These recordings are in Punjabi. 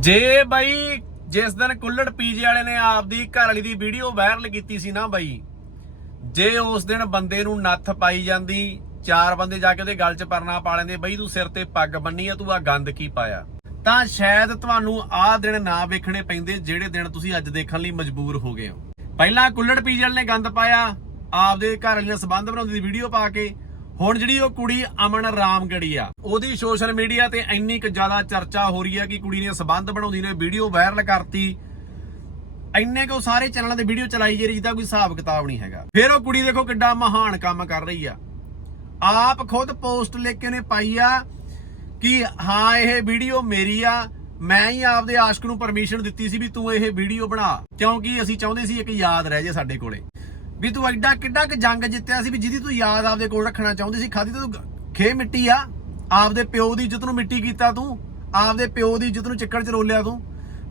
ਜੇ ਬਾਈ, ਜਿਸ ਦਿਨ ਕੁੱਲੜ ਪੀਜੇ ਵਾਲੇ ਨੇ ਆਪਦੀ ਘਰ ਵਾਲੀ ਦੀ ਵੀਡੀਓ ਵਾਇਰਲ ਕੀਤੀ ਸੀ ਨਾ ਬਾਈ, ਜੇ ਉਸ ਦਿਨ ਬੰਦੇ ਨੂੰ ਨੱਥ ਪਾਈ ਜਾਂਦੀ, ਚਾਰ ਬੰਦੇ ਜਾ ਕੇ ਉਹਦੇ ਗਲ 'ਚ ਪਰਨਾ ਪਾ ਲੈਂਦੇ, ਬਈ ਤੂੰ ਸਿਰ ਤੇ ਪੱਗ ਬੰਨੀ ਆ, ਤੂੰ ਆ ਗੰਦ ਕੀ ਪਾਇਆ? ਤਾਂ ਸ਼ਾਇਦ ਤੁਹਾਨੂੰ ਆਹ ਦਿਨ ਨਾ ਵੇਖਣੇ ਪੈਂਦੇ, ਜਿਹੜੇ ਦਿਨ ਤੁਸੀਂ ਅੱਜ ਦੇਖਣ ਲਈ ਮਜਬੂਰ ਹੋ ਗਏ ਹੋ। ਪਹਿਲਾਂ ਕੁੱਲੜ ਪੀਜੇ ਵਾਲੇ ਨੇ ਗੰਦ ਪਾਇਆ, ਆਪਦੇ ਘਰ ਵਾਲੀ ਨਾਲ ਸੰਬੰਧ ਬਣਾਉਂਦੀ ਦੀ ਵੀਡੀਓ ਪਾ ਕੇ ਹੁਣ ਜਿਹੜੀ ਉਹ ਕੁੜੀ ਅਮਨ ਰਾਮਗੜੀ ਆ, ਉਹਦੀ ਸੋਸ਼ਲ ਮੀਡੀਆ ਤੇ ਇੰਨੀ ਕੁ ਜ਼ਿਆਦਾ ਚਰਚਾ ਹੋ ਰਹੀ ਆ ਕਿ ਕੁੜੀ ਨੇ ਸੰਬੰਧ ਬਣਾਉਂਦੀ ਨੇ ਵੀਡੀਓ ਵਾਇਰਲ ਕਰਤੀ। ਇੰਨੇ ਕੋ ਸਾਰੇ ਚੈਨਲਾਂ ਤੇ ਵੀਡੀਓ ਚਲਾਈ ਜੇ ਰਹੀ ਕੋਈ ਹਿਸਾਬ ਕਿਤਾਬ ਨਹੀਂ ਹੈਗਾ। ਫਿਰ ਉਹ ਕੁੜੀ ਦੇਖੋ ਕਿੱਡਾ ਮਹਾਨ ਕੰਮ ਕਰ ਰਹੀ ਆ। ਆਪ ਖੁਦ ਪੋਸਟ ਲਿਖ ਕੇ ਨੇ ਪਾਈ ਆ ਕਿ, ਹਾਂ, ਇਹ ਵੀਡੀਓ ਮੇਰੀ ਆ। ਮੈਂ ਹੀ ਆਪਦੇ ਆਸ਼ਕ ਨੂੰ ਪਰਮਿਸ਼ਨ ਦਿੱਤੀ ਸੀ ਵੀ ਤੂੰ ਇਹ ਵੀਡੀਓ ਬਣਾ। ਕਿਉਂਕਿ ਅਸੀਂ ਚਾਹੁੰਦੇ ਸੀ ਇੱਕ ਯਾਦ ਰਹਿ ਜੇ ਸਾਡੇ ਕੋਲੇ। ਵੀ ਤੂੰ ਐਡਾ ਕਿੱਡਾ ਕਿ ਜੰਗ ਜਿੱਤਿਆ ਸੀ ਵੀ ਜਿਹਦੀ ਤੂੰ ਯਾਦ ਆਪਦੇ ਕੋਲ ਰੱਖਣਾ ਚਾਹੁੰਦੀ ਸੀ, ਖਾਦੀ ਤੂੰ ਖੇ ਮਿੱਟੀ ਆ, ਆਪਦੇ ਪਿਓ ਦੀ ਇੱਜ਼ਤ ਨੂੰ ਮਿੱਟੀ ਕੀਤਾ ਤੂੰ, ਆਪਦੇ ਪਿਓ ਦੀ ਇੱਜ਼ਤ ਨੂੰ ਚੱਕਰ ਚ ਰੋਲਿਆ ਤੂੰ।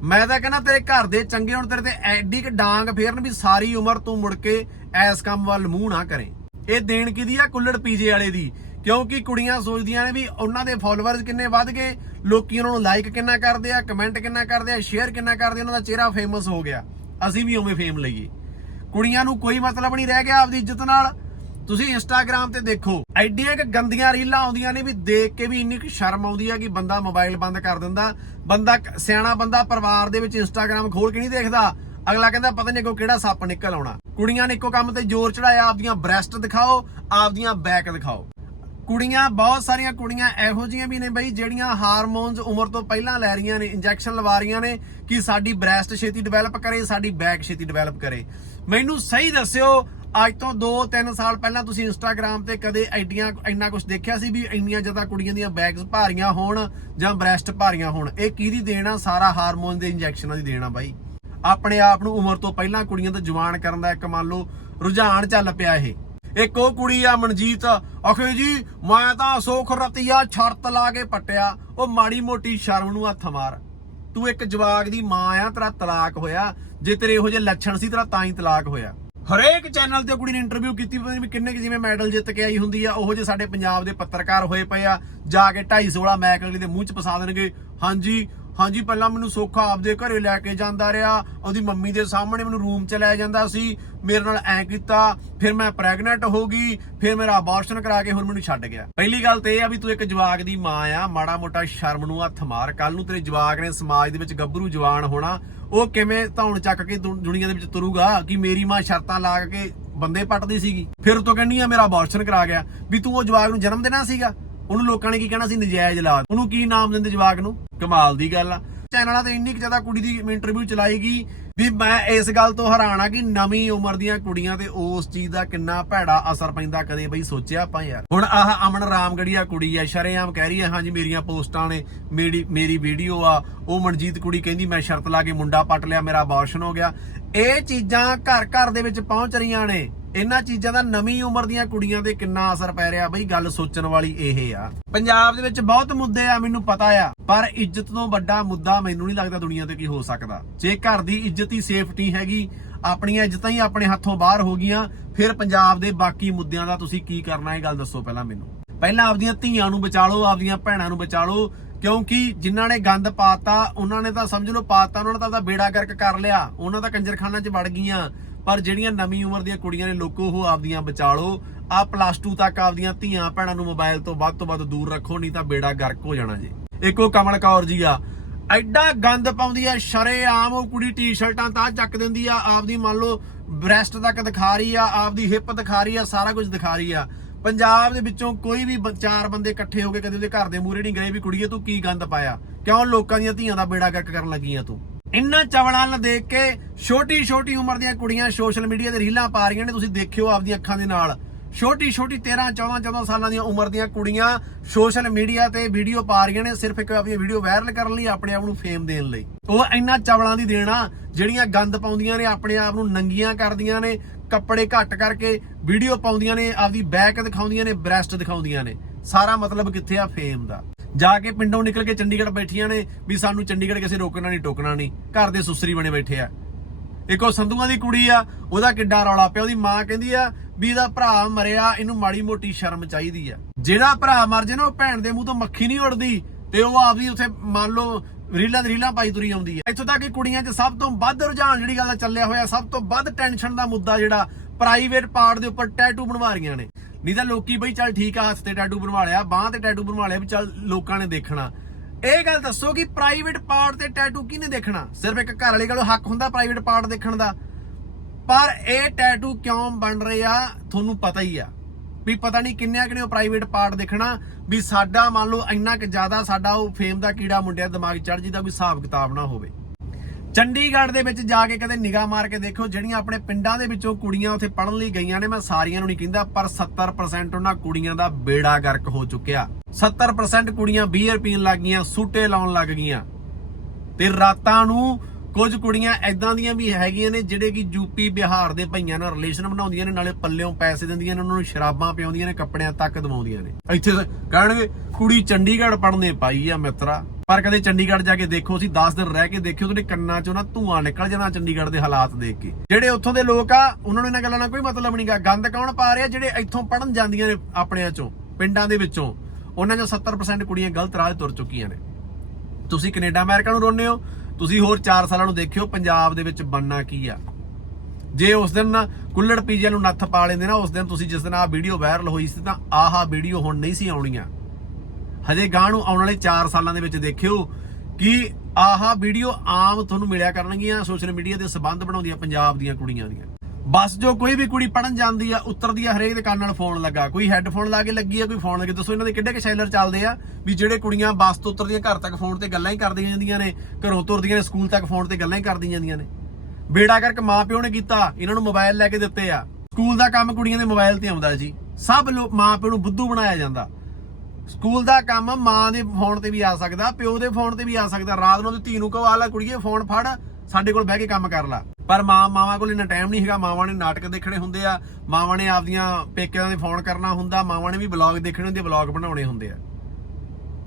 ਮੈਂ ਤਾਂ ਕਹਿੰਦਾ ਤੇਰੇ ਘਰ ਦੇ ਚੰਗੇ ਹੁਣ ਤੇਰੇ ਤੇ ਐਡੀ ਕਿ ਡਾਂਗ ਫੇਰਨ ਵੀ ਸਾਰੀ ਉਮਰ ਤੂੰ ਮੁੜ ਕੇ ਐਸ ਕੰਮ ਵੱਲ ਮੂੰਹ ਨਾ ਕਰੇ। ਇਹ ਦੇਣ ਕਿਹਦੀ ਆ? ਕੁੱਲੜ ਪੀਜੇ ਵਾਲੇ ਦੀ। ਕਿਉਂਕਿ ਕੁੜੀਆਂ ਸੋਚਦੀਆਂ ਨੇ ਵੀ ਉਹਨਾਂ ਦੇ ਫਾਲੋਅਰਸ ਕਿੰਨੇ ਵੱਧ ਗਏ, ਲੋਕੀ ਉਹਨਾਂ ਨੂੰ ਲਾਈਕ ਕਿੰਨਾ ਕਰਦੇ ਆ ਕਮੈਂਟ ਕਿੰਨਾ ਕਰਦੇ ਆ ਸ਼ੇਅਰ ਕਿੰਨਾ ਕਰਦੇ ਉਹਨਾਂ ਦਾ ਚਿਹਰਾ ਫੇਮਸ ਹੋ ਗਿਆ। ਅਸੀਂ ਵੀ ਉਵੇਂ ਫੇਮ ਲਈਏ। ਕੁੜੀਆਂ ਨੂੰ ਕੋਈ ਮਤਲਬ ਨਹੀਂ ਰਹਿ ਗਿਆ ਆਪਦੀ ਇੱਜ਼ਤ ਨਾਲ। ਤੁਸੀਂ ਇੰਸਟਾਗ੍ਰam ਤੇ ਦੇਖੋ, ਐਡੀਆਂ ਕਿ ਗੰਦੀਆਂ ਰੀਲਾਂ ਆਉਂਦੀਆਂ ਨੇ ਵੀ ਦੇਖ ਕੇ ਵੀ ਇੰਨੀ ਕੁ ਸ਼ਰਮ ਆਉਂਦੀ ਆ ਕਿ ਬੰਦਾ ਮੋਬਾਈਲ ਬੰਦ ਕਰ ਦਿੰਦਾ। ਬੰਦਾ ਸਿਆਣਾ ਬੰਦਾ ਪਰਿਵਾਰ ਦੇ ਵਿੱਚ ਇੰਸਟਾਗ੍ਰam ਖੋਲ ਕੇ ਨਹੀਂ ਦੇਖਦਾ। ਅਗਲਾ ਕਹਿੰਦਾ, ਪਤਾ ਨਹੀਂ ਅੱਗੋਂ ਕਿਹੜਾ ਸੱਪ ਨਿਕਲ ਆਉਣਾ। ਕੁੜੀਆਂ ਨੇ ਇੱਕੋ ਕੰਮ ਤੇ ਜ਼ੋਰ ਚੜਾਇਆ, ਆਪਦੀਆਂ ਬ੍ਰੈਸਟ ਦਿਖਾਓ, ਆਪਦੀਆਂ ਬੈਕ ਦਿਖਾਓ। ਕੁੜੀਆਂ, ਬਹੁਤ ਸਾਰੀਆਂ ਕੁੜੀਆਂ ਇਹੋ ਜਿਹੀਆਂ ਵੀ ਨੇ ਬਈ, ਜਿਹੜੀਆਂ ਹਾਰਮੋਨਸ ਉਮਰ ਤੋਂ ਪਹਿਲਾਂ ਲੈ ਰਹੀਆਂ ਨੇ, ਇੰਜੈਕਸ਼ਨ ਲਵਾ ਰਹੀਆਂ ਨੇ ਕਿ ਸਾਡੀ ਬ੍ਰੈਸਟ ਛੇਤੀ ਡਿਵੈਲਪ ਕਰੇ, ਸਾਡੀ ਬੈਕ ਛੇਤੀ ਡਿਵੈਲਪ ਕਰੇ। ਮੈਨੂੰ ਸਹੀ ਦੱਸਿਓ, ਅੱਜ ਤੋਂ 2-3 ਸਾਲ ਪਹਿਲਾਂ ਤੁਸੀਂ ਇੰਸਟਾਗ੍ਰam ਤੇ ਕਦੇ ਐਡੀਆਂ, ਇੰਨਾ ਕੁਝ ਦੇਖਿਆ ਸੀ ਵੀ ਇੰਨੀਆਂ ਜ਼ਿਆਦਾ ਕੁੜੀਆਂ ਦੀਆਂ ਬੈਕਸ ਭਾਰੀਆਂ ਹੋਣ ਜਾਂ ਬ੍ਰੈਸਟ ਭਾਰੀਆਂ ਹੋਣ? ਇਹ ਕਿਹਦੀ ਦੇਣ ਆ? ਸਾਰਾ ਹਾਰਮੋਨ ਦੇ ਇੰਜੈਕਸ਼ਨਾਂ ਦੀ ਦੇਣ ਆ ਬਾਈ। ਆਪਣੇ ਆਪ ਨੂੰ ਉਮਰ ਤੋਂ ਪਹਿਲਾਂ ਕੁੜੀਆਂ ਤੋਂ ਜਵਾਨ ਕਰਨ ਦਾ ਇੱਕ ਮੰਨ ਲਓ ਰੁਝਾਨ ਚੱਲ ਪਿਆ ਇਹ। ਇੱਕ ਉਹ ਕੁੜੀ ਆ ਮਨਜੀਤ। ਅਖੇ ਜੀ, ਮੈਂ ਤਾਂ ਸੁਖ ਰਤੀਆ ਛਰਤ ਲਾ ਕੇ ਪਟਿਆ। ਉਹ ਮਾੜੀ ਮੋਟੀ ਸ਼ਰਮ ਨੂੰ ਹੱਥ ਮਾਰ। ਤੂੰ ਇੱਕ ਜਵਾਗ ਦੀ ਮਾਂ ਆ, ਤੇਰਾ ਤਲਾਕ ਹੋਇਆ। ਜੇ ਤੇਰੇ ਇਹੋ ਜਿਹੇ ਲੱਛਣ ਸੀ, ਤੇਰਾ ਤਾਂ ਹੀ ਤਲਾਕ ਹੋਇਆ। ਹਰੇਕ ਚੈਨਲ ਤੇ ਕੁੜੀ ਨੇ ਇੰਟਰਵਿਊ ਕੀਤੀ, ਪਤਾ ਨੀ ਕਿੰਨੇ ਕੁ ਜਿਵੇਂ ਮੈਡਲ ਜਿੱਤ ਕੇ ਆਈ ਹੁੰਦੀ ਆ। ਉਹੋ ਜਿਹੇ ਸਾਡੇ ਪੰਜਾਬ ਦੇ ਪੱਤਰਕਾਰ ਹੋਏ ਪਏ ਆ। ਜਾ ਕੇ 250 ਵਾਲਾ ਮੈਕ ਅਗਲੀ ਦੇ ਮੂੰਹ 'ਚ ਫਸਾ ਦੇਣਗੇ। ਹਾਂਜੀ ਹਾਂਜੀ, ਪਹਿਲਾਂ ਮੈਨੂੰ ਸੋਖਾ ਆਪਦੇ ਘਰੇ ਲੈ ਕੇ ਜਾਂਦਾ ਰਿਹਾ। ਉਹਦੀ ਮੰਮੀ ਦੇ ਸਾਹਮਣੇ ਮੈਨੂੰ ਰੂਮ 'ਚ ਲੈ ਜਾਂਦਾ ਸੀ। ਮੇਰੇ ਨਾਲ ਐ ਕੀਤਾ, ਫਿਰ ਮੈਂ ਪ੍ਰੈਗਨੈਂਟ ਹੋ ਗਈ, ਫਿਰ ਮੇਰਾ ਅਬਾਰਸ਼ਨ ਕਰਾ ਕੇ ਹੁਣ ਮੈਨੂੰ ਛੱਡ ਗਿਆ। ਪਹਿਲੀ ਗੱਲ ਤੇ ਇਹ ਆ ਵੀ ਤੂੰ ਇੱਕ ਜਵਾਕ ਦੀ ਮਾਂ ਆ, ਮਾੜਾ ਮੋਟਾ ਸ਼ਰਮ ਨੂੰ ਹੱਥ ਮਾਰ। ਕੱਲ ਨੂੰ ਤੇਰੇ ਜਵਾਕ ਨੇ ਸਮਾਜ ਦੇ ਵਿੱਚ ਗੱਭਰੂ ਜਵਾਨ ਹੋਣਾ, ਉਹ ਕਿਵੇਂ ਧੌਣ ਚੱਕ ਕੇ ਦੁ- ਦੁਨੀਆ ਦੇ ਵਿੱਚ ਤੁਰੂਗਾ ਕਿ ਮੇਰੀ ਮਾਂ ਸ਼ਰਤਾਂ ਲਾ ਕੇ ਬੰਦੇ ਪੱਟਦੀ ਸੀਗੀ? ਫਿਰ ਤੂੰ ਕਹਿੰਦੀ ਆ, ਮੇਰਾ ਅਬੋਰਸ਼ਨ ਕਰਾ ਗਿਆ। ਵੀ ਤੂੰ ਉਹ ਜਵਾਕ ਨੂੰ ਜਨਮ ਦੇਣਾ ਸੀਗਾ? ਉਹਨੂੰ ਲੋਕਾਂ ਨੇ ਕੀ ਕਹਿਣਾ ਸੀ? ਨਜਾਇਜ਼ ਲਾਦ ਉਹਨੂੰ ਕੀ ਨਾਮ ਦਿੰਦੇ ਜਵਾਕ ਨੂੰ? ਕਮਾਲ ਦੀ ਗੱਲ ਆ। ਚੈਨਲਾਂ ਤੇ ਇੰਨੀ ਕੁ ਜ਼ਿਆਦਾ ਕੁੜੀ ਦੀ ਇੰਟਰਵਿਊ ਚਲਾਈ ਵੀ ਮੈਂ ਇਸ ਗੱਲ ਤੋਂ ਹੈਰਾਨ ਆ ਕਿ ਨਵੀਂ ਉਮਰ ਦੀਆਂ ਕੁੜੀਆਂ ਤੇ ਉਸ ਚੀਜ਼ ਦਾ ਕਿੰਨਾ ਭੈੜਾ ਅਸਰ ਪੈਂਦਾ ਕਦੇ ਬਈ ਸੋਚਿਆ ਆਪਾਂ ਯਾਰ। ਹੁਣ ਆਹ ਅਮਨ ਰਾਮਗੜੀਆ ਕੁੜੀ ਆ, ਸ਼ਰੇਆਮ ਕਹਿ ਰਹੀ ਆ, ਹਾਂਜੀ, ਮੇਰੀਆਂ ਪੋਸਟਾਂ ਨੇ, ਮੇਰੀ ਮੇਰੀ ਵੀਡੀਓ ਆ। ਉਹ ਮਨਜੀਤ ਕੁੜੀ ਕਹਿੰਦੀ, ਮੈਂ ਸ਼ਰਤ ਲਾ ਕੇ ਮੁੰਡਾ ਪੱਟ ਲਿਆ, ਮੇਰਾ ਅਬਾਰਸ਼ਨ ਹੋ ਗਿਆ। ਇਹ ਚੀਜ਼ਾਂ ਘਰ ਘਰ ਦੇ ਵਿੱਚ ਪਹੁੰਚ ਰਹੀਆਂ ਨੇ। ਇਹਨਾਂ ਚੀਜ਼ਾਂ ਦਾ ਨਵੀਂ ਉਮਰ ਦੀਆਂ ਕੁੜੀਆਂ ਤੇ ਕਿੰਨਾ ਅਸਰ ਪੈ ਰਿਹਾ? ਬਈ ਗੱਲ ਸੋਚਣ ਵਾਲੀ ਇਹ ਆ। ਪੰਜਾਬ ਦੇ ਵਿੱਚ ਬਹੁਤ ਮੁੱਦੇ ਆ, ਮੈਨੂੰ ਪਤਾ ਆ, ਪਰ ਇੱਜ਼ਤ ਤੋਂ ਵੱਡਾ ਮੁੱਦਾ ਮੈਨੂੰ ਨਹੀਂ ਲੱਗਦਾ ਦੁਨੀਆ ਤੇ ਕੀ ਹੋ ਸਕਦਾ। ਜੇ ਘਰ ਦੀ ਇੱਜ਼ਤ ਹੀ ਸੇਫਟੀ ਹੈਗੀ, ਆਪਣੀਆਂ ਇੱਜ਼ਤਾਂ ਹੀ ਆਪਣੇ ਹੱਥੋਂ ਬਾਹਰ ਹੋ ਗਈਆਂ, ਫਿਰ ਪੰਜਾਬ ਦੇ ਬਾਕੀ ਮੁੱਦਿਆਂ ਦਾ ਤੁਸੀਂ ਕੀ ਕਰਨਾ? ਇਹ ਗੱਲ ਦੱਸੋ ਪਹਿਲਾਂ ਮੈਨੂੰ। ਪਹਿਲਾਂ ਆਪਦੀਆਂ ਧੀਆਂ ਨੂੰ ਬਚਾ ਲਓ, ਆਪਦੀਆਂ ਭੈਣਾਂ ਨੂੰ ਬਚਾ ਲਓ, ਕਿਉਂਕਿ ਜਿਨ੍ਹਾਂ ਨੇ ਗੰਦ ਪਾਤਾ, ਉਹਨਾਂ ਨੇ ਤਾਂ ਸਮਝ ਲਓ ਪਾਤਾ, ਉਹਨਾਂ ਨੇ ਤਾਂ ਬੇੜਾ ਗਰਕ ਕਰ ਲਿਆ, ਉਹਨਾਂ ਦਾ ਕੰਜਰਖਾਨਾ 'ਚ ਵੜ ਗਈਆਂ। ਪਰ ਜਿਹੜੀਆਂ ਨਵੀਂ ਉਮਰ ਦੀਆਂ ਕੁੜੀਆਂ ਨੇ ਲੋਕੋ, ਉਹ ਆਪਦੀਆਂ ਬਚਾ ਲਓ। ਆ ਪਲੱਸ 2 ਤੱਕ ਆਪਦੀਆਂ ਧੀਆਂ, ਭੈਣਾਂ ਨੂੰ ਮੋਬਾਈਲ ਤੋਂ ਵੱਧ ਤੋਂ ਵੱਧ ਦੂਰ ਰੱਖੋ, ਨਹੀਂ ਤਾਂ ਬੇੜਾ ਗਰਕ ਹੋ ਜਾਣਾ ਜੀ। ਇੱਕੋ ਕਮਲ ਕੌਰ ਜੀ ਆ। ਐਡਾ ਗੰਦ ਪਾਉਂਦੀ ਆ, ਸ਼ਰੇਆਮ ਉਹ ਕੁੜੀ ਟੀ-ਸ਼ਰਟਾਂ ਤਾਂ ਚੱਕ ਦਿੰਦੀ ਆ, ਆਪਦੀ ਮੰਨ ਲਓ ਬ੍ਰੈਸਟ ਤੱਕ ਦਿਖਾ ਰਹੀ ਆ, ਆਪਦੀ ਹਿੱਪ ਦਿਖਾ ਰਹੀ ਆ, ਸਾਰਾ ਕੁਝ ਦਿਖਾ ਰਹੀ ਆ। ਪੰਜਾਬ ਦੇ ਵਿੱਚੋਂ ਕੋਈ ਵੀ ਚਾਰ ਬੰਦੇ ਇਕੱਠੇ ਹੋ ਕੇ ਕਦੇ ਉਹਦੇ ਘਰ ਦੇ ਮੂਹਰੇ ਨਹੀਂ ਗਏ ਵੀ ਕੁੜੀਏ ਤੂੰ ਕੀ ਗੰਦ ਪਾਇਆ? ਕਿਉਂ ਲੋਕਾਂ ਦੀਆਂ ਧੀਆਂ ਦਾ ਬੇੜਾ ਗਰਕ ਕਰਨ ਲੱਗੀਆਂ ਤੂੰ? ਇੰਨਾ ਚਵਲਾਂ ਨੂੰ ਦੇਖ ਕੇ ਛੋਟੀ ਛੋਟੀ ਉਮਰ ਦੀਆਂ ਕੁੜੀਆਂ ਸੋਸ਼ਲ ਮੀਡੀਆ ਤੇ ਰੀਲਾਂ ਪਾ ਰਹੀਆਂ ਨੇ, ਤੁਸੀਂ ਦੇਖਿਓ ਆਪਦੀਆਂ ਅੱਖਾਂ ਦੇ ਨਾਲ। ਛੋਟੀ ਛੋਟੀ 13 14 14 ਸਾਲਾਂ ਦੀਆਂ ਉਮਰ ਦੀਆਂ ਕੁੜੀਆਂ ਸੋਸ਼ਲ ਮੀਡੀਆ ਤੇ ਵੀਡੀਓ ਪਾ ਰਹੀਆਂ ਨੇ, ਸਿਰਫ ਇੱਕ ਆਪਣੀ ਵੀਡੀਓ ਵਾਇਰਲ ਕਰਨ ਲਈ, ਆਪਣੇ ਆਪ ਨੂੰ ਫੇਮ ਦੇਣ ਲਈ। ਉਹ ਇੰਨਾ ਚਵਲਾਂ ਦੀ ਦੇਣਾ ਜਿਹੜੀਆਂ ਗੰਦ ਪਾਉਂਦੀਆਂ ਨੇ, ਆਪਣੇ ਆਪ ਨੂੰ ਨੰਗੀਆਂ ਕਰਦੀਆਂ ਨੇ, ਕੱਪੜੇ ਘੱਟ ਕਰਕੇ ਵੀਡੀਓ ਪਾਉਂਦੀਆਂ ਨੇ, ਆਪਦੀ ਬੈਕ ਦਿਖਾਉਂਦੀਆਂ ਨੇ ਬ੍ਰੈਸਟ ਦਿਖਾਉਂਦੀਆਂ ਨੇ। ਸਾਰਾ ਮਤਲਬ ਕਿੱਥੇ ਆ? ਫੇਮ ਦਾ। ਜਾ ਕੇ ਪਿੰਡੋਂ ਨਿਕਲ ਕੇ ਚੰਡੀਗੜ੍ਹ ਬੈਠੀਆਂ ਨੇ ਵੀ ਸਾਨੂੰ ਚੰਡੀਗੜ੍ਹ ਕਿਸੇ ਰੋਕਣਾ ਨਹੀਂ, ਟੋਕਣਾ ਨਹੀਂ। ਘਰ ਦੇ ਸੁਸਰੀ ਬਣੇ ਬੈਠੇ ਆ। ਇੱਕ ਉਹ ਸੰਧੂਆਂ ਦੀ ਕੁੜੀ ਆ, ਉਹਦਾ ਕਿੱਡਾ ਰੌਲਾ ਪਿਆ, ਉਹਦੀ ਮਾਂ ਕਹਿੰਦੀ ਆ ਵੀ ਇਹਦਾ ਭਰਾ ਮਰਿਆ, ਇਹਨੂੰ ਮਾੜੀ ਮੋਟੀ ਸ਼ਰਮ ਚਾਹੀਦੀ ਆ। ਜਿਹੜਾ ਭਰਾ ਮਰ ਜੇ ਨਾ, ਉਹ ਭੈਣ ਦੇ ਮੂੰਹ ਤੋਂ ਮੱਖੀ ਨਹੀਂ ਉੜਦੀ, ਤੇ ਉਹ ਆਪਦੀ ਉੱਥੇ ਮੰਨ ਲਓ ਰੀਲਾਂ ਦੀ ਰੀਲਾਂ ਪਾਈ ਤੁਰੀ ਆਉਂਦੀ ਹੈ ਇੱਥੋਂ ਤੱਕ ਕਿ ਕੁੜੀਆਂ 'ਚ ਸਭ ਤੋਂ ਵੱਧ ਰੁਝਾਨ ਜਿਹੜੀ ਗੱਲ ਦਾ ਚੱਲਿਆ ਹੋਇਆ, ਸਭ ਤੋਂ ਵੱਧ ਟੈਨਸ਼ਨ ਦਾ ਮੁੱਦਾ ਜਿਹੜਾ ਪ੍ਰਾਈਵੇਟ ਪਾਰਟ ਦੇ ਉੱਪਰ ਟੈਟੂ ਬਣਵਾ ਰਹੀਆਂ ਨੇ। ਨਹੀਂ ਤਾਂ ਲੋਕੀ ਬਈ ਚੱਲ ਠੀਕ ਆ, ਹੱਥ ਤੇ ਟੈਟੂ ਬਣਵਾ ਲਿਆ, ਬਾਹ ਤੇ ਟੈਟੂ ਬਣਵਾ ਲਿਆ ਵੀ ਚੱਲ ਲੋਕਾਂ ਨੇ ਦੇਖਣਾ। ਇਹ ਗੱਲ ਦੱਸੋ ਕਿ ਪ੍ਰਾਈਵੇਟ ਪਾਰਟ ਤੇ ਟੈਟੂ ਕਿਹਨੇ ਦੇਖਣਾ? ਸਿਰਫ ਇੱਕ ਘਰ ਵਾਲੇ ਕੋਲ ਹੱਕ ਹੁੰਦਾ ਪ੍ਰਾਈਵੇਟ ਪਾਰਟ ਦੇਖਣ ਦਾ? ਪਰ ਇਹ ਟੈਟੂ ਕਿਉਂ ਬਣ ਰਹੇ ਆ, ਤੁਹਾਨੂੰ ਪਤਾ ਹੀ ਆ। ਵੀ ਪਤਾ ਨਹੀਂ ਕਿੰਨਿਆਂ ਕਿੰਨੇ ਪ੍ਰਾਈਵੇਟ ਪਾਰਟ ਦੇਖਣਾ, ਵੀ ਸਾਡਾ ਮੰਨ ਲਓ ਇੰਨਾ ਕਿ ਜ਼ਿਆਦਾ ਸਾਡਾ ਉਹ ਫੇਮ ਦਾ ਕੀੜਾ ਮੁੰਡਿਆਂ ਦੇ ਦਿਮਾਗ ਚੜ ਜਿਹਦਾ ਕੋਈ ਹਿਸਾਬ ਕਿਤਾਬ ਨਾ ਹੋਵੇ। ਚੰਡੀਗੜ੍ਹ ਦੇ ਵਿੱਚ ਜਾ ਕੇ ਕਦੇ ਨਿਗਾਹ ਮਾਰ ਕੇ ਦੇਖੋ, ਜਿਹੜੀਆਂ ਆਪਣੇ ਪਿੰਡਾਂ ਦੇ ਵਿੱਚੋਂ ਕੁੜੀਆਂ ਉੱਥੇ ਪੜ੍ਹਨ ਲਈ ਗਈਆਂ ਨੇ, ਮੈਂ ਸਾਰੀਆਂ ਨੂੰ ਨਹੀਂ ਕਹਿੰਦਾ, ਪਰ 70% ਉਹਨਾਂ ਕੁੜੀਆਂ ਦਾ ਬੇੜਾ ਗਰਕ ਹੋ ਚੁੱਕਿਆ। 70% ਕੁੜੀਆਂ ਬੀਅਰ ਪੀਣ ਲੱਗ ਗਈਆਂ, ਸੂਟੇ ਲਾਉਣ ਲੱਗ ਗਈਆਂ। ਤੇ ਰਾਤਾਂ ਨੂੰ ਕੁਝ ਕੁੜੀਆਂ ਐਦਾਂ ਦੀਆਂ ਵੀ ਹੈਗੀਆਂ ਨੇ, ਜਿਹੜੇ ਕਿ ਯੂਪੀ ਬਿਹਾਰ ਦੇ ਭਈਆਂ ਨਾਲ ਰਿਲੇਸ਼ਨ ਬਣਾਉਂਦੀਆਂ ਨੇ, ਨਾਲੇ ਪੱਲਿਓਂ ਪੈਸੇ ਦਿੰਦੀਆਂ ਨੇ, ਉਹਨਾਂ ਨੂੰ ਸ਼ਰਾਬਾਂ ਪਿਆਉਂਦੀਆਂ ਨੇ, ਕੱਪੜਿਆਂ ਤੱਕ ਦਵਾਉਂਦੀਆਂ ਨੇ। ਇੱਥੇ ਕਹਿਣਗੇ, ਕੁੜੀ ਚੰਡੀਗੜ੍ਹ ਪੜ੍ਹਨੇ ਪਾਈ ਆ, ਮਿੱਤਰਾ। ਪਰ ਕਦੇ ਚੰਡੀਗੜ੍ਹ ਜਾ ਕੇ ਦੇਖੋ, ਅਸੀਂ 10 ਦਿਨ ਰਹਿ ਕੇ ਦੇਖਿਓ, ਤੁਹਾਡੇ ਕੰਨਾਂ 'ਚੋਂ ਨਾ ਧੂਆਂ ਨਿਕਲ ਜਾਣਾ ਚੰਡੀਗੜ੍ਹ ਦੇ ਹਾਲਾਤ ਦੇਖ ਕੇ। ਜਿਹੜੇ ਉੱਥੋਂ ਦੇ ਲੋਕ ਆ, ਉਹਨਾਂ ਨੂੰ ਇਹਨਾਂ ਗੱਲਾਂ ਨਾਲ ਕੋਈ ਮਤਲਬ ਨਹੀਂਗਾ ਗੰਦ ਕੌਣ ਪਾ ਰਿਹਾ ਜਿਹੜੇ ਇੱਥੋਂ ਪੜਨ ਜਾਂਦੀਆਂ ਨੇ ਆਪਣਿਆਂ 'ਚੋਂ, ਪਿੰਡਾਂ ਦੇ ਵਿੱਚੋਂ? ਉਹਨਾਂ 'ਚੋਂ 70% ਕੁੜੀਆਂ ਗਲਤ ਰਾਹ 'ਤੇ ਤੁਰ ਚੁੱਕੀਆਂ ਨੇ। ਤੁਸੀਂ ਕੈਨੇਡਾ, ਅਮਰੀਕਾ ਨੂੰ ਰੋਨੇ ਹੋ, ਤੁਸੀਂ ਹੋਰ 4 ਸਾਲਾਂ ਨੂੰ ਦੇਖਿਓ, ਪੰਜਾਬ ਦੇ ਵਿੱਚ ਬੰਨਾ ਕੀ ਆ। ਜੇ ਉਸ ਦਿਨ ਨਾ ਕੁੱਲੜ ਪੀਜੇ ਨੂੰ ਨੱਥ ਪਾ ਲੈਂਦੇ ਨਾ, ਉਸ ਦਿਨ ਤੁਸੀਂ ਜਿਸ ਦਿਨ ਆਹ ਵੀਡੀਓ ਵਾਇਰਲ ਹੋਈ ਸੀ ਤਾਂ ਆਹਾ ਵੀਡੀਓ ਹੁਣ ਨਹੀਂ ਸੀ ਆਉਣੀਆਂ। ਹਜੇ ਗਾਂ ਨੂੰ ਆਉਣ ਵਾਲੇ 4 ਸਾਲਾਂ ਦੇ ਵਿੱਚ ਦੇਖਿਓ ਕਿ ਆਹਾ ਵੀਡੀਓ ਆਮ ਤੁਹਾਨੂੰ ਮਿਲਿਆ ਕਰਨਗੀਆਂ, ਸੋਸ਼ਲ ਮੀਡੀਆ ਦੇ ਸਬੰਧ ਬਣਾਉਂਦੀਆਂ ਪੰਜਾਬ ਦੀਆਂ ਕੁੜੀਆਂ ਦੀਆਂ। ਬਸ ਜੋ ਕੋਈ ਵੀ ਕੁੜੀ ਪੜਨ ਜਾਂਦੀ ਆ ਉਤਰਦੀ ਆ, ਹਰੇਕ ਦੇ ਕੰਨ ਨਾਲ ਫੋਨ ਲੱਗਾ। ਕੋਈ ਹੈੱਡਫੋਨ ਲਾ ਕੇ ਲੱਗੀ ਆ, ਕੋਈ ਫੋਨ ਲੱਗੇ ਦੱਸੋ ਇਹਨਾਂ ਦੇ ਕਿੱਡੇ ਕਿ ਸ਼ੈਲਰ ਚੱਲਦੇ ਆ ਵੀ ਜਿਹੜੇ ਕੁੜੀਆਂ ਬੱਸ ਤੋਂ ਉੱਤਰਦੀਆਂ, ਘਰ ਤੱਕ ਫੋਨ ਤੇ ਗੱਲਾਂ ਹੀ ਕਰਦੀਆਂ ਜਾਂਦੀਆਂ ਨੇ, ਘਰੋਂ ਤੁਰਦੀਆਂ ਨੇ, ਸਕੂਲ ਤੱਕ ਫੋਨ ਤੇ ਗੱਲਾਂ ਹੀ ਕਰਦੀਆਂ ਜਾਂਦੀਆਂ ਨੇ। ਬੇੜਾ ਕਰਕੇ ਮਾਂ ਪਿਓ ਨੇ ਕੀਤਾ, ਇਹਨਾਂ ਨੂੰ ਮੋਬਾਈਲ ਲੈ ਕੇ ਦਿੱਤੇ ਆ। ਸਕੂਲ ਦਾ ਕੰਮ ਕੁੜੀਆਂ ਦੇ ਮੋਬਾਈਲ ਤੇ ਆਉਂਦਾ ਜੀ। ਸਭ ਲੋਕ ਮਾਂ ਪਿਓ ਨੂੰ ਬੁੱਧੂ ਬਣਾਇਆ ਜਾਂਦਾ। ਸਕੂਲ ਦਾ ਕੰਮ ਮਾਂ ਦੇ ਫੋਨ ਤੇ ਵੀ ਆ ਸਕਦਾ, ਪਿਓ ਦੇ ਫੋਨ ਤੇ ਵੀ ਆ ਸਕਦਾ। ਰਾਤ ਨੂੰ ਉਹਦੀ ਧੀ ਨੂੰ ਕਹੋ, ਆ ਲੈ ਕੁੜੀਏ, ਫੋਨ ਫੜ, ਸਾਡੇ ਕੋਲ ਬਹਿ ਕੇ ਕੰਮ ਕਰ ਲੈ। ਪਰ ਮਾਂ, ਮਾਵਾਂ ਕੋਲ ਇੰਨਾ ਟਾਈਮ ਨਹੀਂ ਹੈਗਾ। ਮਾਵਾਂ ਨੇ ਨਾਟਕ ਦੇਖਣੇ ਹੁੰਦੇ ਆ। ਮਾਵਾਂ ਨੇ ਆਪਦੀਆਂ ਪੇਕਿਆਂ ਦੇ ਫੋਨ ਕਰਨਾ ਹੁੰਦਾ। ਮਾਵਾਂ ਨੇ ਵੀ ਵਲੌਗ ਦੇਖਣੇ ਹੁੰਦੇ ਵਲੌਗ ਬਣਾਉਣੇ ਹੁੰਦੇ ਆ।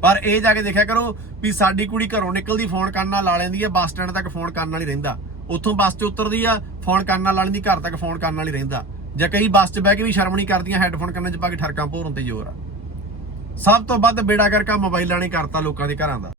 ਪਰ ਇਹ ਜਾ ਕੇ ਦੇਖਿਆ ਕਰੋ ਵੀ ਸਾਡੀ ਕੁੜੀ ਘਰੋਂ ਨਿਕਲਦੀ, ਫੋਨ ਕਰਨ ਨਾਲ ਲਾ ਲੈਂਦੀ ਆ, ਬੱਸ ਸਟੈਂਡ ਤੱਕ ਫੋਨ ਕਰਨ ਨਾਲ ਹੀ ਰਹਿੰਦਾ। ਉੱਥੋਂ ਬੱਸ 'ਚ ਉਤਰਦੀ ਆ, ਫੋਨ ਕਰਨ ਨਾਲ ਲਾ ਲੈਂਦੀ ਘਰ ਤੱਕ ਫੋਨ ਕਰਨ ਨਾਲ ਹੀ ਰਹਿੰਦਾ। ਜਾਂ ਕਈ ਬੱਸ 'ਚ ਬਹਿ ਕੇ ਵੀ ਸ਼ਰਮ ਨਹੀਂ ਕਰਦੀਆਂ ਹੈੱਡਫੋਨ ਕੰਨਾਂ 'ਚ ਪਾ ਕੇ ਠਰਕਾਂ ਭੋਰਨ ਤੇ ਜ਼ੋਰ ਆ। ਸਭ ਤੋਂ ਵੱਧ ਬੇੜਾ ਕਰਕੇ ਮੋਬਾਈਲਾਂ ਨੇ ਕਰਤਾ ਲੋਕਾਂ ਦੇ ਘਰਾਂ ਦਾ।